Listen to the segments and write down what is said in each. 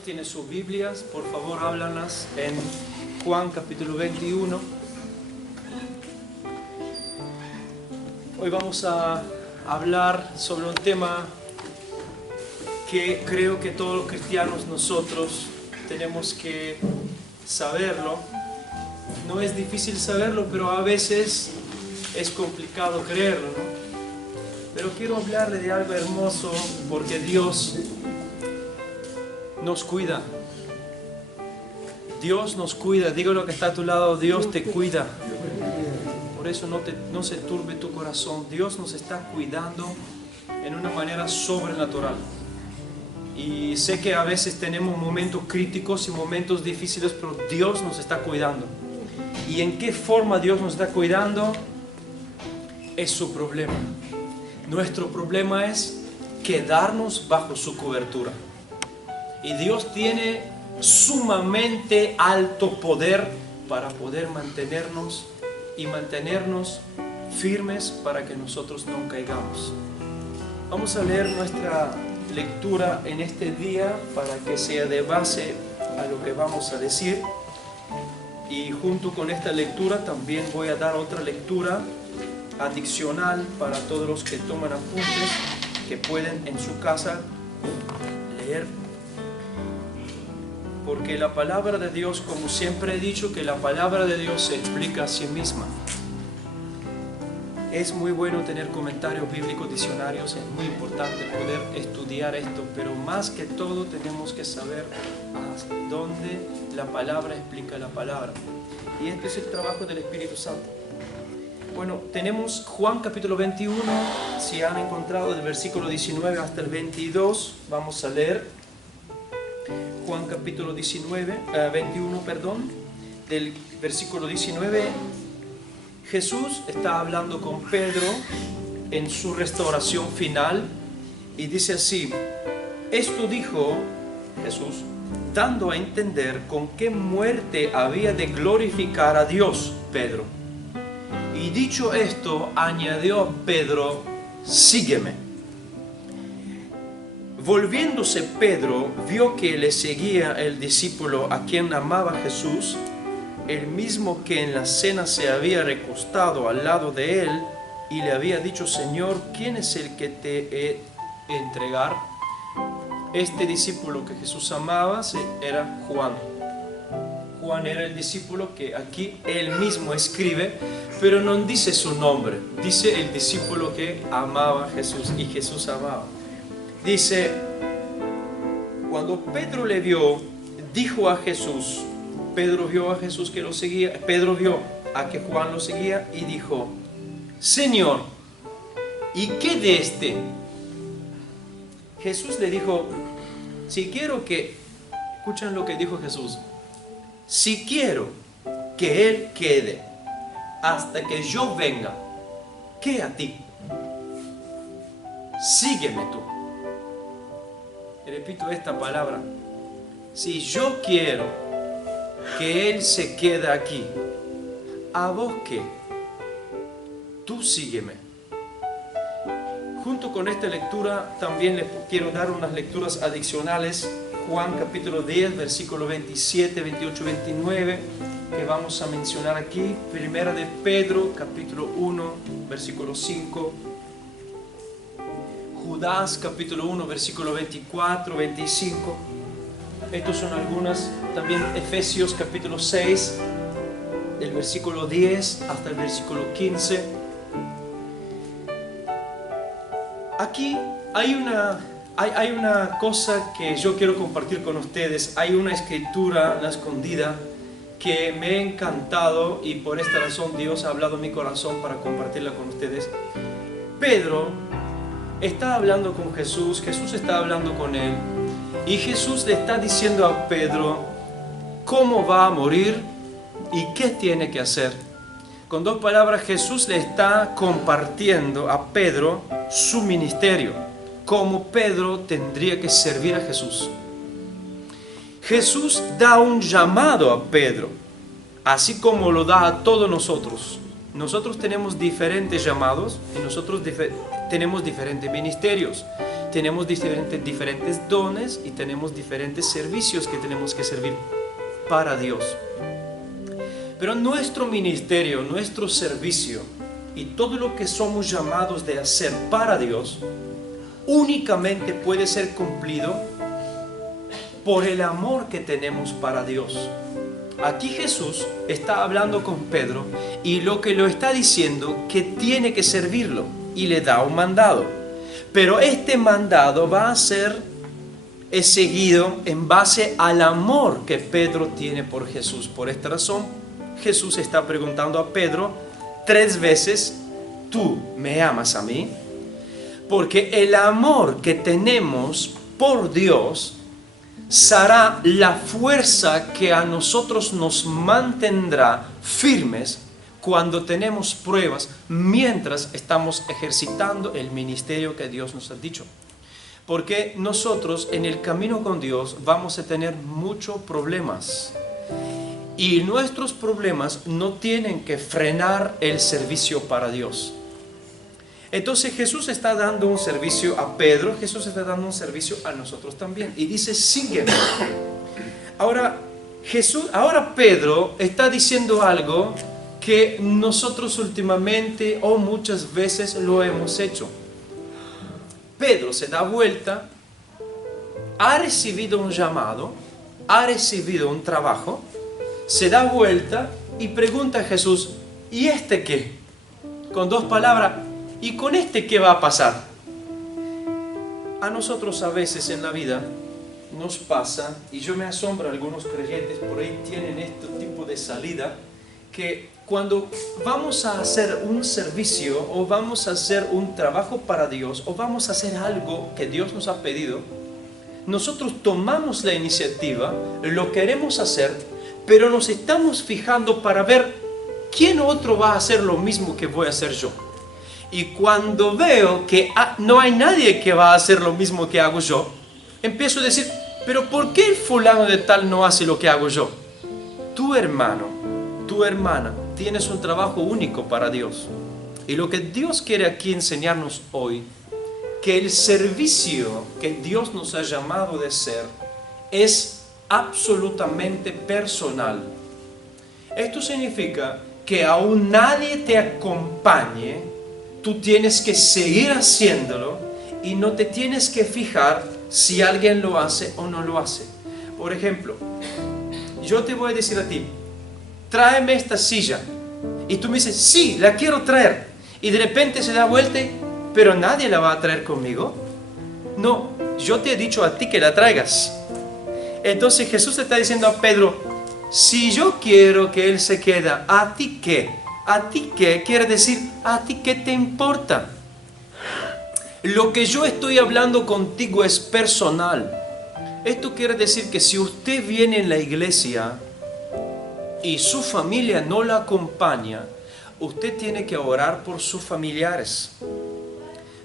hermanos tienen sus Biblias, por favor háblalas en Juan capítulo 21. Hoy vamos a hablar sobre un tema que creo que todos los cristianos nosotros tenemos que saberlo. No es difícil saberlo, pero a veces es complicado creerlo, ¿no? Pero quiero hablarle de algo hermoso porque Dios nos cuida. Dios nos cuida. Digo lo que está a tu lado, Dios te cuida. Por eso no se turbe tu corazón. Dios nos está cuidando en una manera sobrenatural. Y sé que a veces tenemos momentos críticos y momentos difíciles, pero Dios nos está cuidando. ¿Y en qué forma Dios nos está cuidando? Es su problema. Nuestro problema es quedarnos bajo su cobertura. Y Dios tiene sumamente alto poder para poder mantenernos firmes para que nosotros no caigamos. Vamos a leer nuestra lectura en este día para que sea de base a lo que vamos a decir. Y junto con esta lectura también voy a dar otra lectura adicional para todos los que toman apuntes, que pueden en su casa leer. Porque la palabra de Dios, como siempre he dicho, que la palabra de Dios se explica a sí misma. Es muy bueno tener comentarios bíblicos, diccionarios, es muy importante poder estudiar esto, pero más que todo tenemos que saber hasta dónde la palabra explica la palabra. Y este es el trabajo del Espíritu Santo. Bueno, tenemos Juan capítulo 21, si han encontrado del versículo 19 hasta el 22, vamos a leer. Juan capítulo 21, del versículo 19. Jesús está hablando con Pedro en su restauración final y dice así: esto dijo Jesús, dando a entender con qué muerte había de glorificar a Dios, Pedro. Y dicho esto, añadió a Pedro: sígueme. Volviéndose Pedro, vio que le seguía el discípulo a quien amaba Jesús, el mismo que en la cena se había recostado al lado de él, y le había dicho: Señor, ¿quién es el que te he de entregar? Este discípulo que Jesús amaba era Juan. Juan era el discípulo que aquí él mismo escribe, pero no dice su nombre, dice el discípulo que amaba a Jesús y Jesús amaba. Dice: cuando Pedro le vio, dijo a Jesús, Pedro vio a Jesús que lo seguía, Pedro vio a que Juan lo seguía y dijo: Señor, ¿y qué de este? Jesús le dijo: si quiero que, escuchen lo que dijo Jesús, si quiero que él quede hasta que yo venga, ¿qué a ti? Sígueme tú. Repito esta palabra: si yo quiero que él se quede aquí, ¿a vos qué? Tú sígueme. Junto con esta lectura también les quiero dar unas lecturas adicionales. Juan capítulo 10, versículo 27, 28, 29, que vamos a mencionar aquí. Primera de Pedro, capítulo 1, versículo 5. Judas, capítulo 1, versículo 24, 25. Estos son algunas. También Efesios, capítulo 6, del versículo 10 hasta el versículo 15. Aquí hay una cosa que yo quiero compartir con ustedes. Hay una escritura, la escondida, que me ha encantado y por esta razón Dios ha hablado en mi corazón para compartirla con ustedes. Pedro está hablando con Jesús, Jesús está hablando con él, y Jesús le está diciendo a Pedro cómo va a morir y qué tiene que hacer. Con dos palabras, Jesús le está compartiendo a Pedro su ministerio, cómo Pedro tendría que servir a Jesús. Jesús da un llamado a Pedro, así como lo da a todos nosotros. Nosotros tenemos diferentes llamados y nosotros tenemos diferentes ministerios. tenemos diferentes dones y tenemos diferentes servicios que tenemos que servir para Dios. Pero nuestro ministerio, nuestro servicio y todo lo que somos llamados de hacer para Dios únicamente puede ser cumplido por el amor que tenemos para Dios. Aquí Jesús está hablando con Pedro y lo que lo está diciendo que tiene que servirlo y le da un mandado. Pero este mandado va a ser seguido en base al amor que Pedro tiene por Jesús. Por esta razón Jesús está preguntando a Pedro 3 veces: ¿tú me amas a mí? Porque el amor que tenemos por Dios será la fuerza que a nosotros nos mantendrá firmes cuando tenemos pruebas, mientras estamos ejercitando el ministerio que Dios nos ha dicho. Porque nosotros en el camino con Dios vamos a tener muchos problemas. Y nuestros problemas no tienen que frenar el servicio para Dios. Entonces Jesús está dando un servicio a Pedro, Jesús está dando un servicio a nosotros también. Y dice: sígueme. Ahora Pedro está diciendo algo que nosotros últimamente o muchas veces lo hemos hecho. Pedro se da vuelta, ha recibido un llamado, ha recibido un trabajo, se da vuelta y pregunta a Jesús: ¿y este qué? Con 2 palabras: ¿y con este qué va a pasar? A nosotros a veces en la vida nos pasa, y yo me asombro, algunos creyentes por ahí tienen este tipo de salida, que cuando vamos a hacer un servicio o vamos a hacer un trabajo para Dios o vamos a hacer algo que Dios nos ha pedido, nosotros tomamos la iniciativa, lo queremos hacer, pero nos estamos fijando para ver quién otro va a hacer lo mismo que voy a hacer yo. Y cuando veo que no hay nadie que va a hacer lo mismo que hago yo, empiezo a decir: pero ¿por qué el fulano de tal no hace lo que hago yo? Tu hermano, tu hermana, tienes un trabajo único para Dios. Y lo que Dios quiere aquí enseñarnos hoy, que el servicio que Dios nos ha llamado de ser es absolutamente personal. Esto significa que aún nadie te acompañe, tú tienes que seguir haciéndolo y no te tienes que fijar si alguien lo hace o no lo hace. Por ejemplo, yo te voy a decir a ti: tráeme esta silla. Y tú me dices: sí, la quiero traer. Y de repente se da vuelta: pero nadie la va a traer conmigo. No, yo te he dicho a ti que la traigas. Entonces Jesús le está diciendo a Pedro: si yo quiero que él se quede, ¿a ti qué? ¿A ti qué? Quiere decir, ¿a ti qué te importa? Lo que yo estoy hablando contigo es personal. Esto quiere decir que si usted viene en la iglesia y su familia no la acompaña, usted tiene que orar por sus familiares.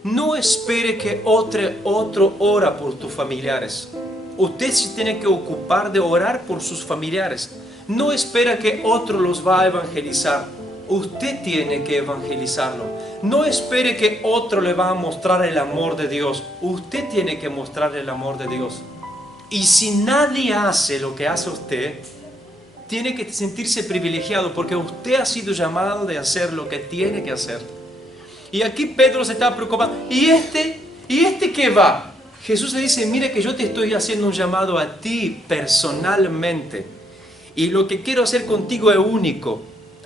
No espere que otro ora por tus familiares. Usted se tiene que ocupar de orar por sus familiares. No espera que otro los va a evangelizar. Usted tiene que evangelizarlo. No espere que otro le va a mostrar el amor de Dios. Usted tiene que mostrarle el amor de Dios. Y si nadie hace lo que hace usted, tiene que sentirse privilegiado, porque usted ha sido llamado de hacer lo que tiene que hacer. Y aquí Pedro se está preocupando: ¿y este qué va? Jesús le dice: mire que yo te estoy haciendo un llamado a ti personalmente, y lo que quiero hacer contigo es único.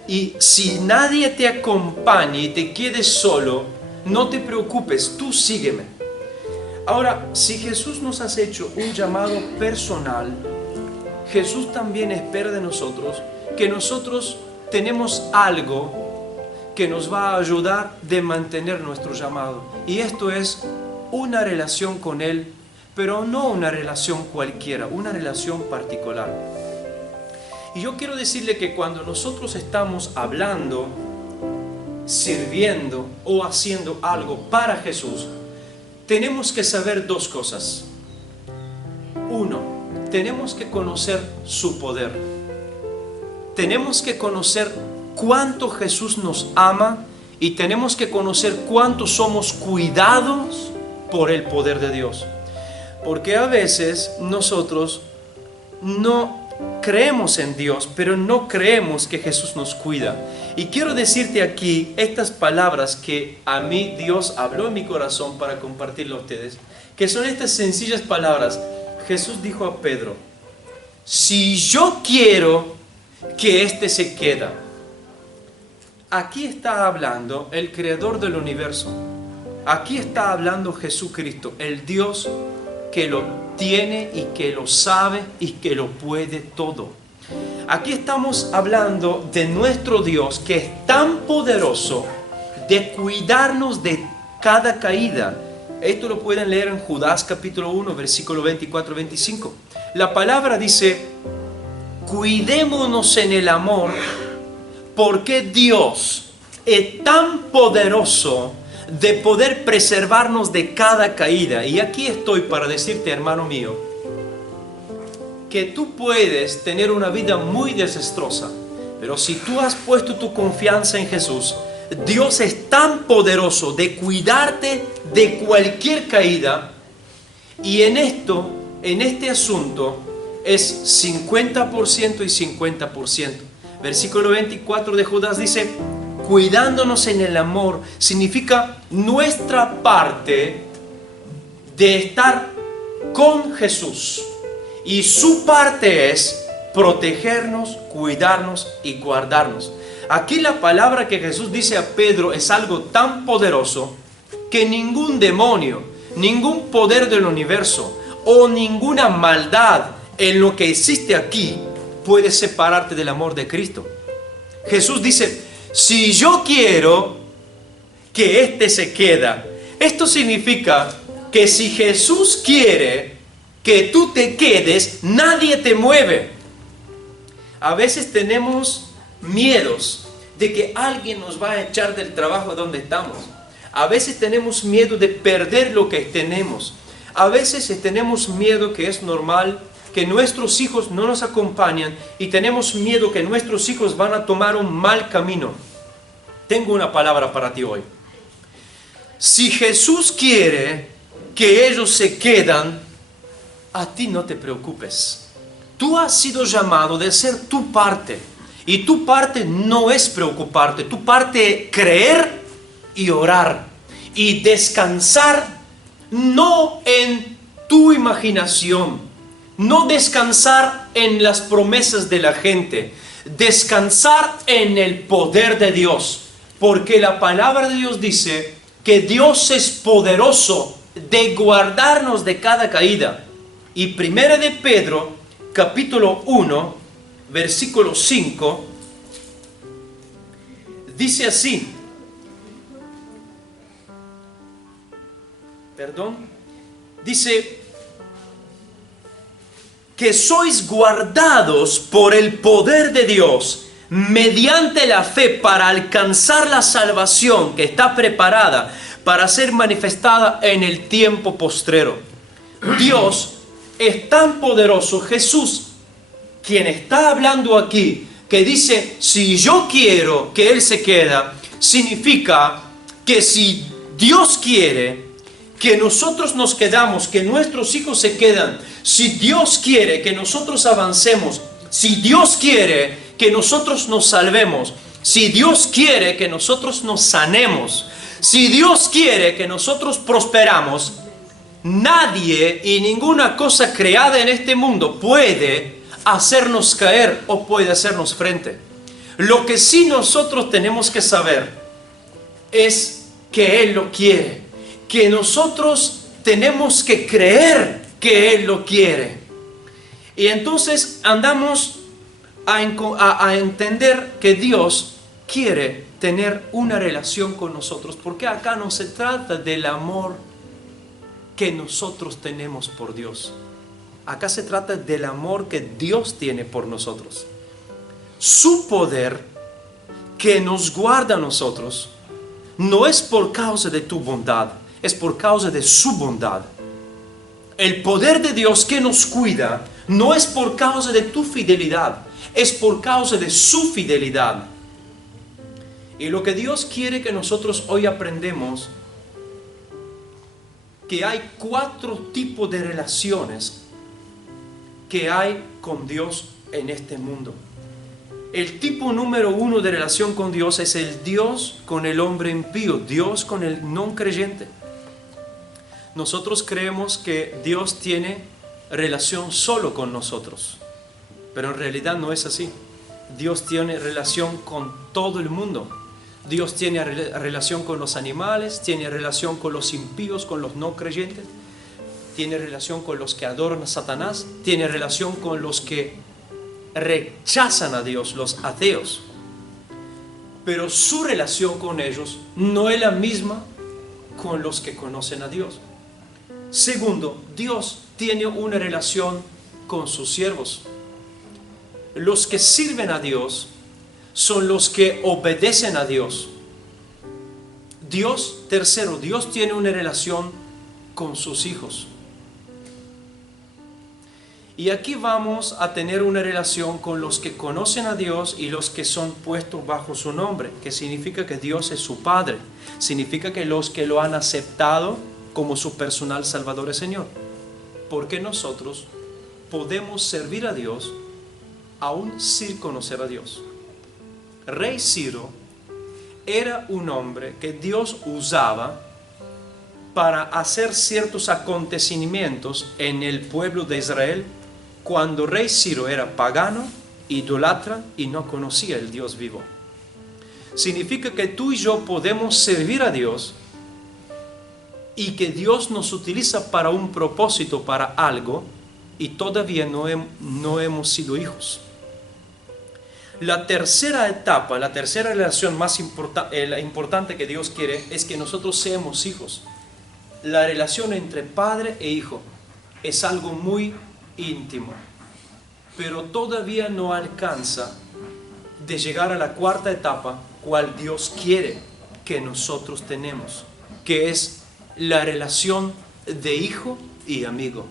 Y si nadie te acompaña y te quedes solo, no te preocupes, tú sígueme. Ahora, si Jesús nos ha hecho un llamado personal, Jesús también espera de nosotros que nosotros tenemos algo que nos va a ayudar de mantener nuestro llamado. Y esto es una relación con Él, pero no una relación cualquiera, una relación particular. Y yo quiero decirle que cuando nosotros estamos hablando, sirviendo o haciendo algo para Jesús, tenemos que saber 2 cosas. 1, tenemos que conocer su poder. Tenemos que conocer cuánto Jesús nos ama y tenemos que conocer cuánto somos cuidados por el poder de Dios. Porque a veces nosotros no creemos en Dios, pero no creemos que Jesús nos cuida. Y quiero decirte aquí estas palabras que a mí Dios habló en mi corazón para compartirlo a ustedes, que son estas sencillas palabras. Jesús dijo a Pedro: si yo quiero que éste se quede. Aquí está hablando el creador del universo. Aquí está hablando Jesucristo, el Dios que lo tiene y que lo sabe y que lo puede todo. Aquí estamos hablando de nuestro Dios, que es tan poderoso de cuidarnos de cada caída. Esto lo pueden leer en Judas capítulo 1, versículo 24-25. La palabra dice: cuidémonos en el amor, porque Dios es tan poderoso de poder preservarnos de cada caída. Y aquí estoy para decirte, hermano mío, que tú puedes tener una vida muy desastrosa, pero si tú has puesto tu confianza en Jesús, Dios es tan poderoso de cuidarte de cualquier caída. Y en este asunto es 50% y 50%. Versículo 24 de Judas dice: cuidándonos en el amor significa nuestra parte de estar con Jesús. Y su parte es protegernos, cuidarnos y guardarnos. Aquí la palabra que Jesús dice a Pedro es algo tan poderoso que ningún demonio, ningún poder del universo o ninguna maldad en lo que existe aquí puede separarte del amor de Cristo. Jesús dice: si yo quiero que éste se quede. Esto significa que si Jesús quiere que tú te quedes, nadie te mueve. A veces tenemos miedos de que alguien nos va a echar del trabajo donde estamos. A veces tenemos miedo de perder lo que tenemos. A veces tenemos miedo, que es normal, que nuestros hijos no nos acompañan, y tenemos miedo que nuestros hijos van a tomar un mal camino. Tengo una palabra para ti hoy. Si Jesús quiere que ellos se quedan, a ti no te preocupes. Tú has sido llamado de ser tu parte. Y tu parte no es preocuparte. Tu parte es creer y orar. Y descansar no en tu imaginación. No descansar en las promesas de la gente. Descansar en el poder de Dios. Porque la palabra de Dios dice que Dios es poderoso de guardarnos de cada caída. Y primera de Pedro, capítulo 1, versículo 5, dice así. Dice que sois guardados por el poder de Dios mediante la fe para alcanzar la salvación que está preparada para ser manifestada en el tiempo postrero. Dios es tan poderoso. Jesús, quien está hablando aquí, que dice: si yo quiero que Él se quede, significa que si Dios quiere que nosotros nos quedamos, que nuestros hijos se quedan, si Dios quiere que nosotros avancemos, si Dios quiere que nosotros nos salvemos, si Dios quiere que nosotros nos sanemos, si Dios quiere que nosotros prosperamos, nadie y ninguna cosa creada en este mundo puede hacernos caer o puede hacernos frente. Lo que sí nosotros tenemos que saber es que Él lo quiere, que nosotros tenemos que creer que Él lo quiere. Y entonces andamos a entender que Dios quiere tener una relación con nosotros, porque acá no se trata del amor que nosotros tenemos por Dios. Acá se trata del amor que Dios tiene por nosotros. Su poder que nos guarda a nosotros no es por causa de tu bondad, es por causa de su bondad. El poder de Dios que nos cuida no es por causa de tu fidelidad, es por causa de su fidelidad. Y lo que Dios quiere que nosotros hoy aprendemos que hay 4 tipos de relaciones que hay con Dios en este mundo. El tipo número 1 de relación con Dios es el Dios con el hombre impío, Dios con el no creyente. Nosotros creemos que Dios tiene relación solo con nosotros, pero en realidad no es así. Dios tiene relación con todo el mundo. Dios tiene relación con los animales, tiene relación con los impíos, con los no creyentes, tiene relación con los que adoran a Satanás, tiene relación con los que rechazan a Dios, los ateos. Pero su relación con ellos no es la misma con los que conocen a Dios. Segundo, Dios tiene una relación con sus siervos. Los que sirven a Dios son los que obedecen a Dios. Tercero, Dios tiene una relación con sus hijos. Y aquí vamos a tener una relación con los que conocen a Dios y los que son puestos bajo su nombre, que significa que Dios es su Padre. Significa que los que lo han aceptado como su personal Salvador y Señor. Porque nosotros podemos servir a Dios aún sin conocer a Dios. Rey Ciro era un hombre que Dios usaba para hacer ciertos acontecimientos en el pueblo de Israel cuando Rey Ciro era pagano, idólatra y no conocía el Dios vivo. Significa que tú y yo podemos servir a Dios y que Dios nos utiliza para un propósito, para algo, y todavía no hemos sido hijos. La tercera etapa, la tercera relación más importante que Dios quiere es que nosotros seamos hijos. La relación entre padre e hijo es algo muy íntimo, pero todavía no alcanza de llegar a la cuarta etapa, cual Dios quiere que nosotros tenemos, que es la relación de hijo y amigo.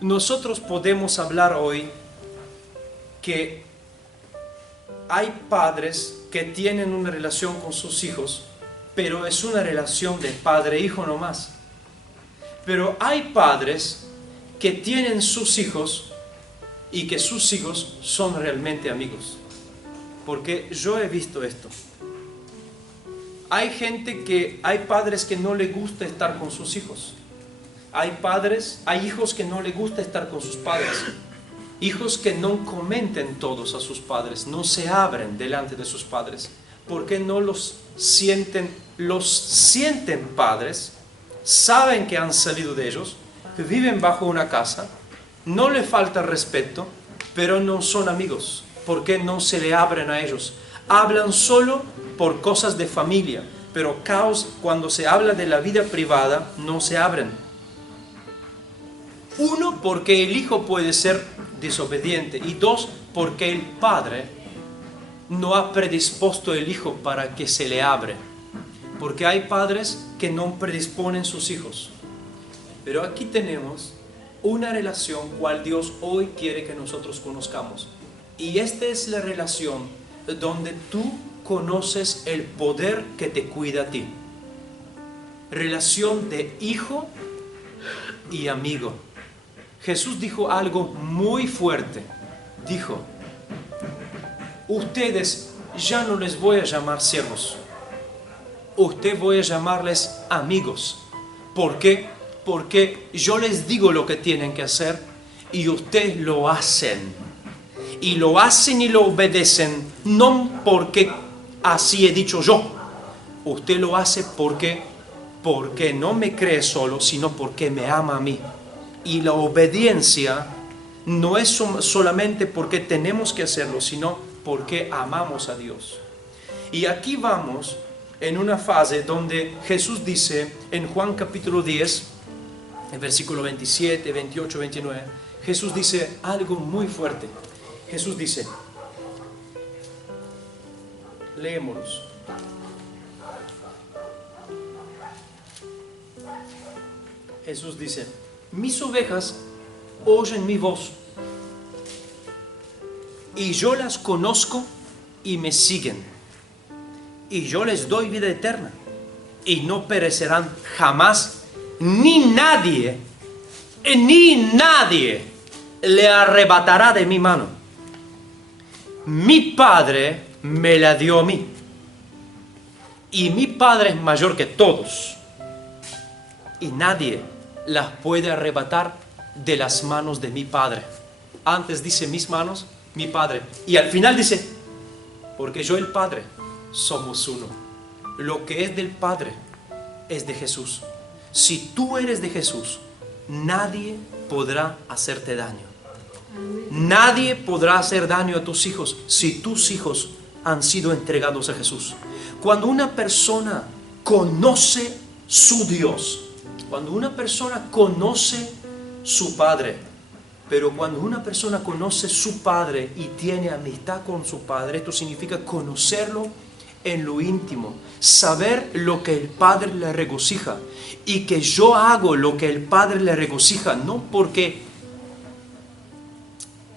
Nosotros podemos hablar hoy que hay padres que tienen una relación con sus hijos, pero es una relación de padre-hijo nomás. Pero hay padres que tienen sus hijos y que sus hijos son realmente amigos. Porque yo he visto esto. Hay padres que no les gusta estar con sus hijos. Hay hijos que no les gusta estar con sus padres. Hijos que no comenten todos a sus padres, no se abren delante de sus padres, porque no los sienten padres, saben que han salido de ellos, viven bajo una casa, no les falta respeto, pero no son amigos, porque no se le abren a ellos. Hablan solo por cosas de familia, pero cuando se habla de la vida privada, no se abren. Uno, porque el hijo puede ser desobediente, y dos, porque el padre no ha predispuesto el hijo para que se le abre, porque hay padres que no predisponen sus hijos. Pero aquí tenemos una relación cual Dios hoy quiere que nosotros conozcamos, y esta es la relación donde tú conoces el poder que te cuida a ti. Relación de hijo y amigo. Jesús dijo algo muy fuerte. Dijo: ustedes ya no les voy a llamar siervos, voy a llamarles amigos. ¿Por qué? Porque yo les digo lo que tienen que hacer y ustedes lo hacen. Y lo hacen y lo obedecen, no porque así he dicho yo. Usted lo hace porque no me cree solo, sino porque me ama a mí. Y la obediencia no es solamente porque tenemos que hacerlo, sino porque amamos a Dios. Y aquí vamos en una fase donde Jesús dice en Juan capítulo 10, en versículo 27, 28, 29, Jesús dice algo muy fuerte. Jesús dice, leémoslos. Jesús dice: mis ovejas oyen mi voz, y yo las conozco y me siguen, y yo les doy vida eterna, y no perecerán jamás, ni nadie le arrebatará de mi mano. Mi Padre me la dio a mí. Y mi Padre es mayor que todos. Y nadie las puede arrebatar de las manos de mi Padre. Antes dice mis manos, mi Padre. Y al final dice, porque yo y el Padre somos uno. Lo que es del Padre es de Jesús. Si tú eres de Jesús, nadie podrá hacerte daño. Nadie podrá hacer daño a tus hijos si tus hijos han sido entregados a Jesús. Cuando una persona conoce su Dios, cuando una persona conoce su Padre, pero cuando una persona conoce su Padre y tiene amistad con su Padre, esto significa conocerlo en lo íntimo, saber lo que el Padre le regocija, y que yo hago lo que el Padre le regocija, no porque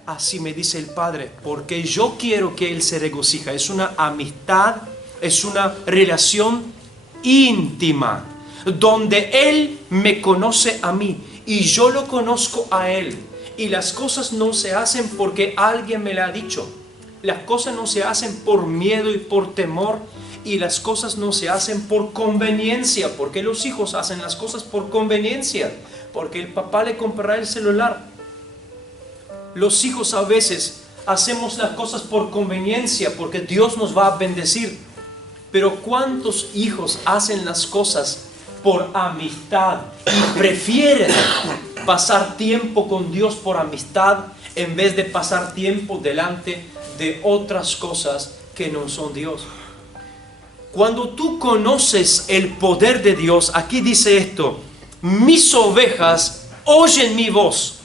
así me dice el Padre, porque yo quiero que Él se regocija. Es una amistad, es una relación íntima, donde Él me conoce a mí y yo lo conozco a Él. Y las cosas no se hacen porque alguien me lo ha dicho. Las cosas no se hacen por miedo y por temor. Y las cosas no se hacen por conveniencia. Porque los hijos hacen las cosas por conveniencia. Porque el papá le comprará el celular. Los hijos a veces hacemos las cosas por conveniencia, porque Dios nos va a bendecir. Pero ¿cuántos hijos hacen las cosas por amistad y prefieren pasar tiempo con Dios por amistad en vez de pasar tiempo delante de otras cosas que no son Dios? Cuando tú conoces el poder de Dios, aquí dice esto: mis ovejas oyen mi voz.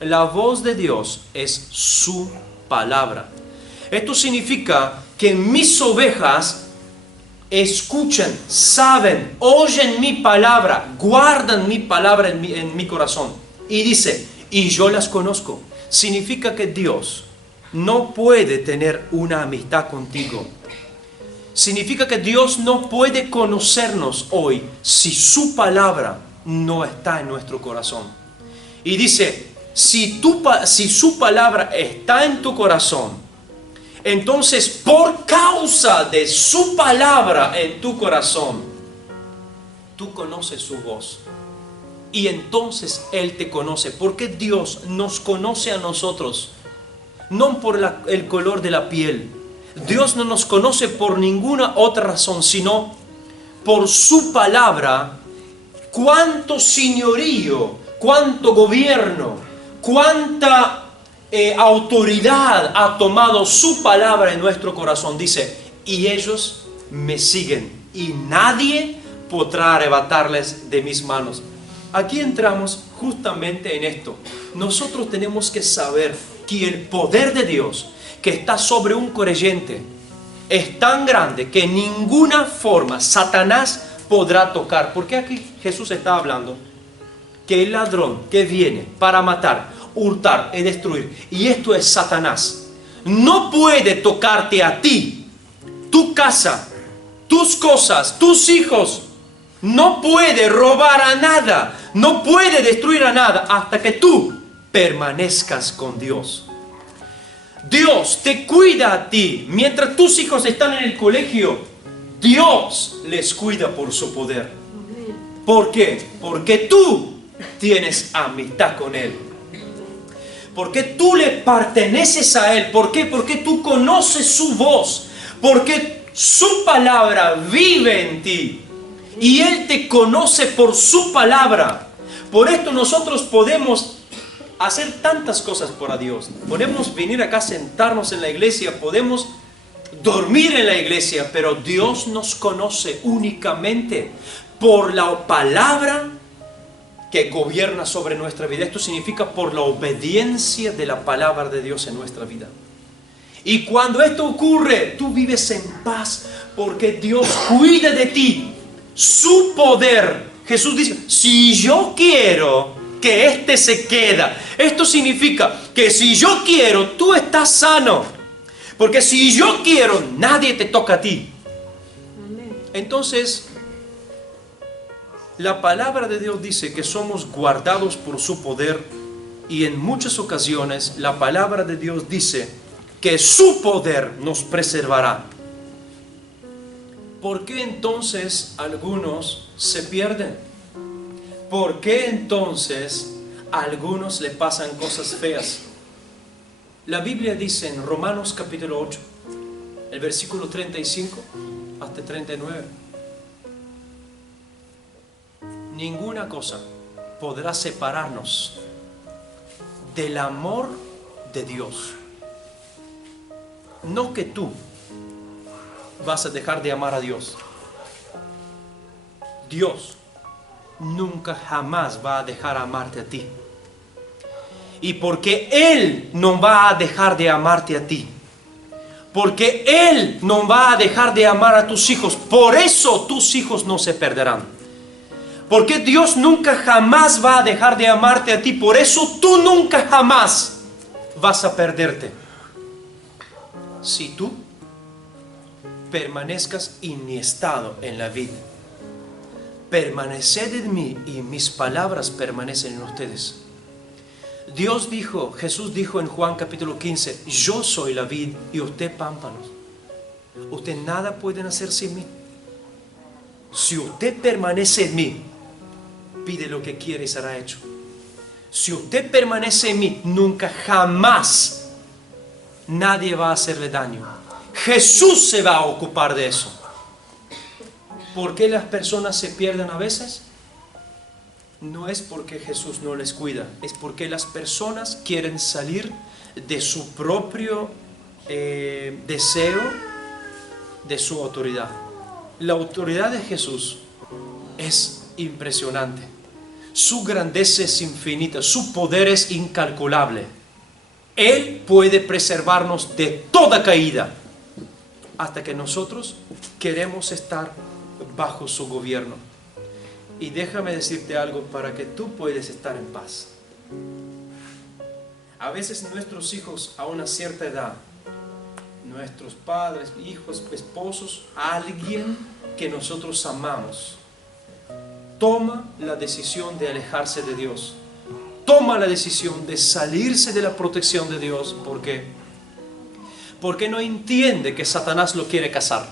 La voz de Dios es su palabra. Esto significa que mis ovejas escuchan, saben, oyen mi palabra, guardan mi palabra en mi corazón. Y dice, y yo las conozco. Significa que Dios no puede tener una amistad contigo. Significa que Dios no puede conocernos hoy si su palabra no está en nuestro corazón. Y dice, si su palabra está en tu corazón, entonces por causa de su palabra en tu corazón, tú conoces su voz. Y entonces Él te conoce. Porque Dios nos conoce a nosotros, no por el color de la piel. Dios no nos conoce por ninguna otra razón, sino por su palabra. Cuánto señorío, cuánto gobierno, cuánta autoridad ha tomado su palabra en nuestro corazón. Dice, y ellos me siguen y nadie podrá arrebatarles de mis manos. Aquí entramos justamente en esto. Nosotros tenemos que saber que el poder de Dios que está sobre un creyente es tan grande que en ninguna forma Satanás podrá tocar. Porque aquí Jesús está hablando que el ladrón que viene para matar, hurtar y destruir, y esto es Satanás, no puede tocarte a ti, tu casa, tus cosas, tus hijos. No puede robar a nada, no puede destruir a nada hasta que tú permanezcas con Dios. Dios te cuida a ti. Mientras tus hijos están en el colegio, Dios les cuida por su poder. ¿Por qué? Porque tú tienes amistad con Él. Porque tú le perteneces a Él. ¿Por qué? Porque tú conoces su voz. Porque su palabra vive en ti. Y Él te conoce por su palabra. Por esto nosotros podemos hacer tantas cosas por Dios. Podemos venir acá, sentarnos en la iglesia, podemos dormir en la iglesia, pero Dios nos conoce únicamente por la palabra que gobierna sobre nuestra vida. Esto significa por la obediencia de la palabra de Dios en nuestra vida. Y cuando esto ocurre, tú vives en paz porque Dios cuida de ti. Su poder. Jesús dice, si yo quiero que este se queda. Esto significa que si yo quiero, tú estás sano. Porque si yo quiero, nadie te toca a ti. Entonces, La palabra de Dios dice que somos guardados por su poder, y en muchas ocasiones la palabra de Dios dice que su poder nos preservará. ¿Por qué entonces algunos se pierden? ¿Por qué entonces a algunos le pasan cosas feas? La Biblia dice en Romanos capítulo 8, el versículo 35 hasta 39, ninguna cosa podrá separarnos del amor de Dios. No que tú vas a dejar de amar a Dios. Dios nunca jamás va a dejar de amarte a ti. Y porque Él no va a dejar de amarte a ti, porque Él no va a dejar de amar a tus hijos, por eso tus hijos no se perderán. Porque Dios nunca jamás va a dejar de amarte a ti, por eso tú nunca jamás vas a perderte. Si tú permanezcas iniestado en la vida. Permaneced en mí y mis palabras permanecen en ustedes. Dios dijo, Jesús dijo en Juan capítulo 15, yo soy la vid y usted pámpanos. Usted nada pueden hacer sin mí. Si usted permanece en mí, pide lo que quiere y será hecho. Si usted permanece en mí, nunca jamás nadie va a hacerle daño. Jesús se va a ocupar de eso. ¿Por qué las personas se pierden a veces? No es porque Jesús no les cuida, es porque las personas quieren salir de su propio deseo, de su autoridad. La autoridad de Jesús es impresionante. Su grandeza es infinita, su poder es incalculable. Él puede preservarnos de toda caída, hasta que nosotros queremos estar bajo su gobierno. Y déjame decirte algo para que tú puedas estar en paz. A veces nuestros hijos a una cierta edad, nuestros padres, hijos, esposos, alguien que nosotros amamos, toma la decisión de alejarse de Dios. Toma la decisión de salirse de la protección de Dios. ¿Por qué? Porque no entiende que Satanás lo quiere cazar.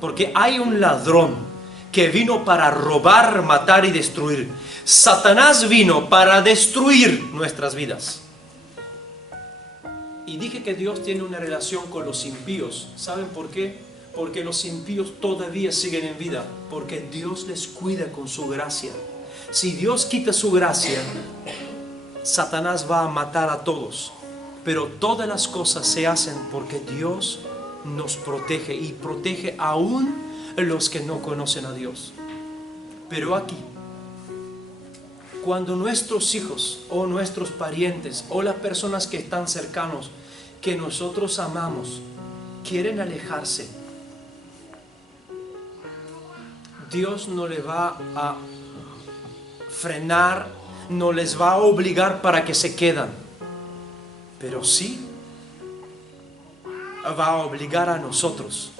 Porque hay un ladrón que vino para robar, matar y destruir. Satanás vino para destruir nuestras vidas. Y dije que Dios tiene una relación con los impíos. ¿Saben por qué? Porque los impíos todavía siguen en vida. Porque Dios les cuida con su gracia. Si Dios quita su gracia, Satanás va a matar a todos. Pero todas las cosas se hacen porque Dios nos protege y protege aún a los que no conocen a Dios. Pero aquí, cuando nuestros hijos o nuestros parientes o las personas que están cercanos, que nosotros amamos, quieren alejarse, Dios no les va a frenar, no les va a obligar para que se quedan, pero sí va a obligar a nosotros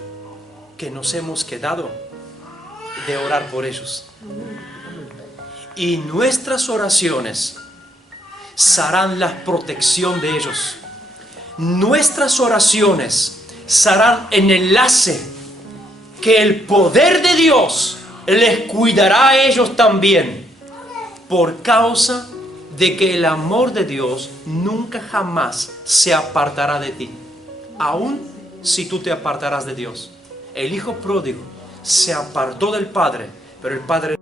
que nos hemos quedado de orar por ellos. Y nuestras oraciones serán la protección de ellos. Nuestras oraciones serán el enlace que el poder de Dios les cuidará a ellos también, por causa de que el amor de Dios nunca jamás se apartará de ti, aun si tú te apartarás de Dios. El hijo pródigo se apartó del padre, pero el padre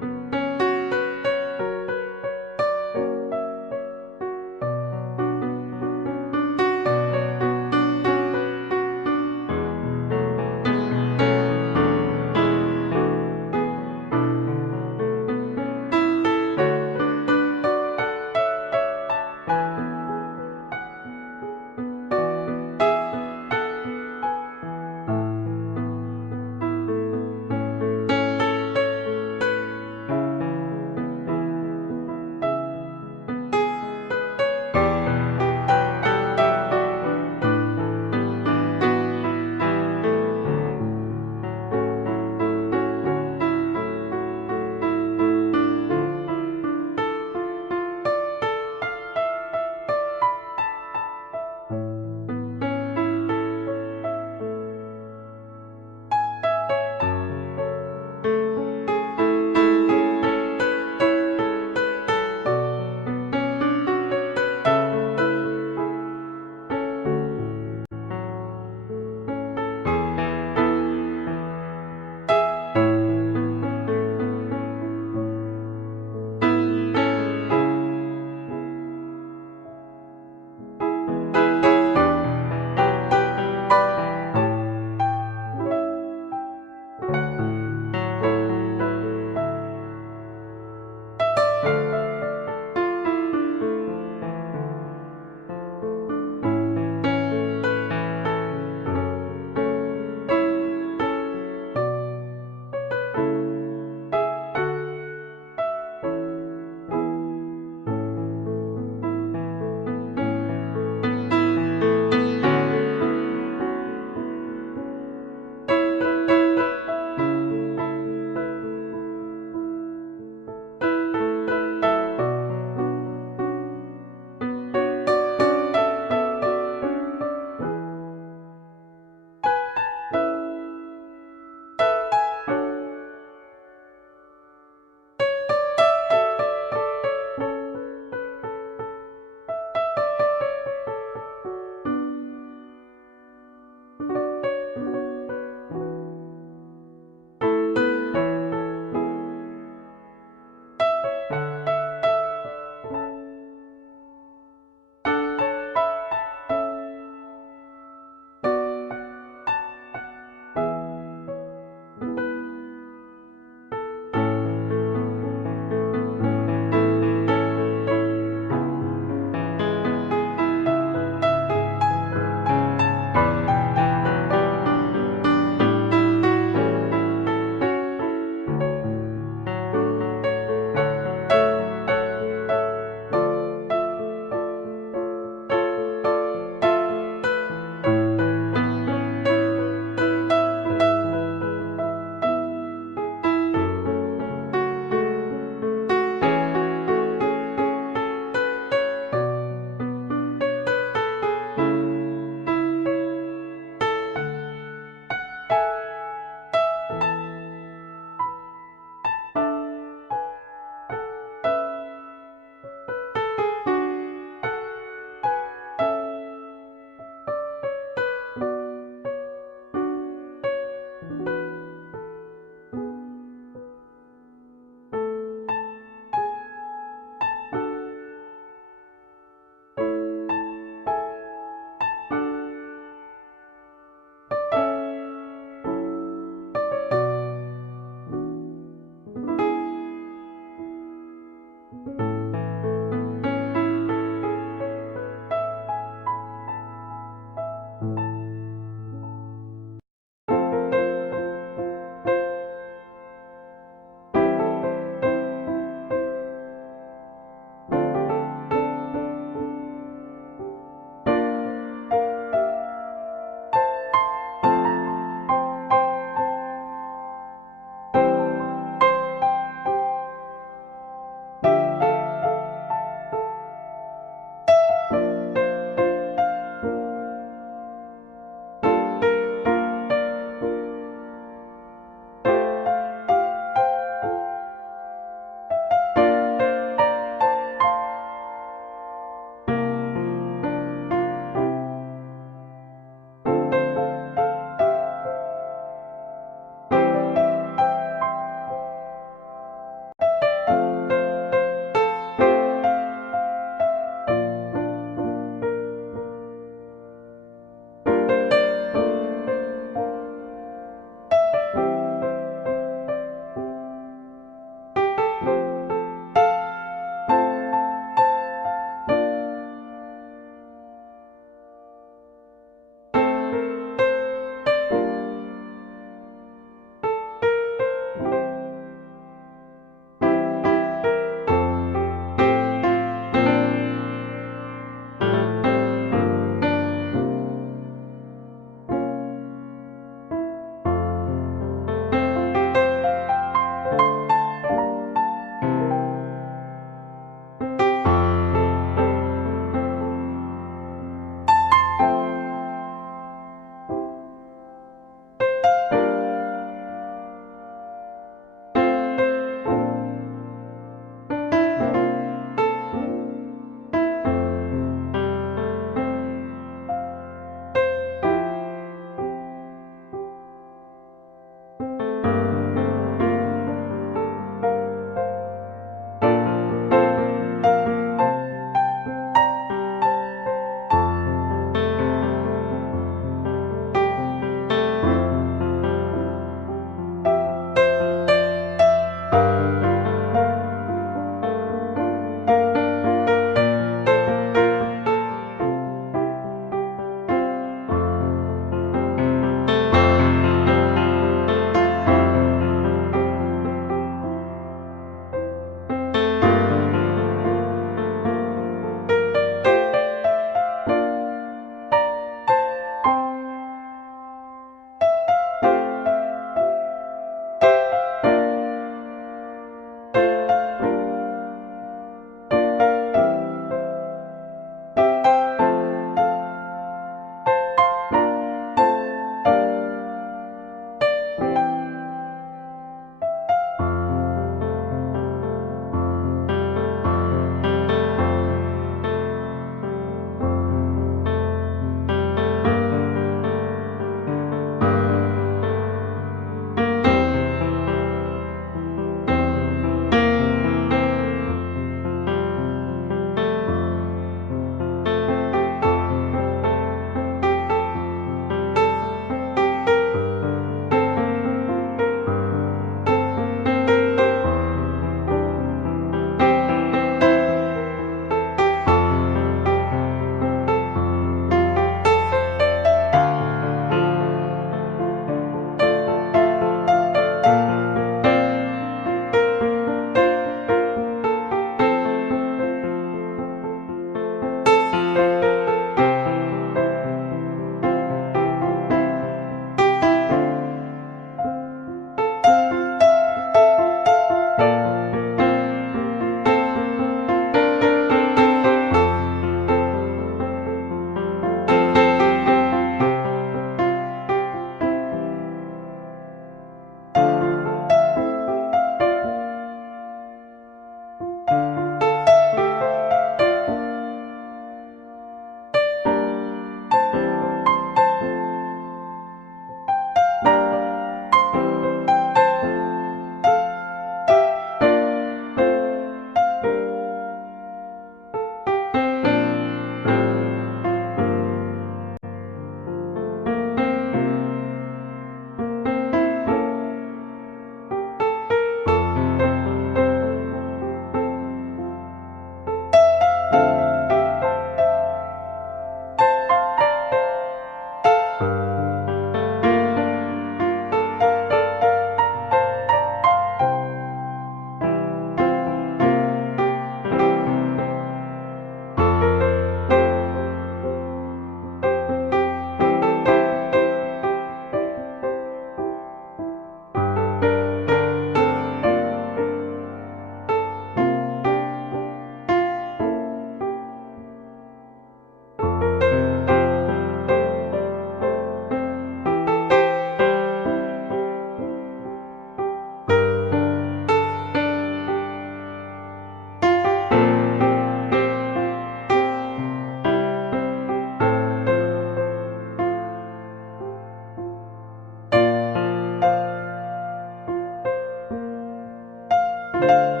Thank you.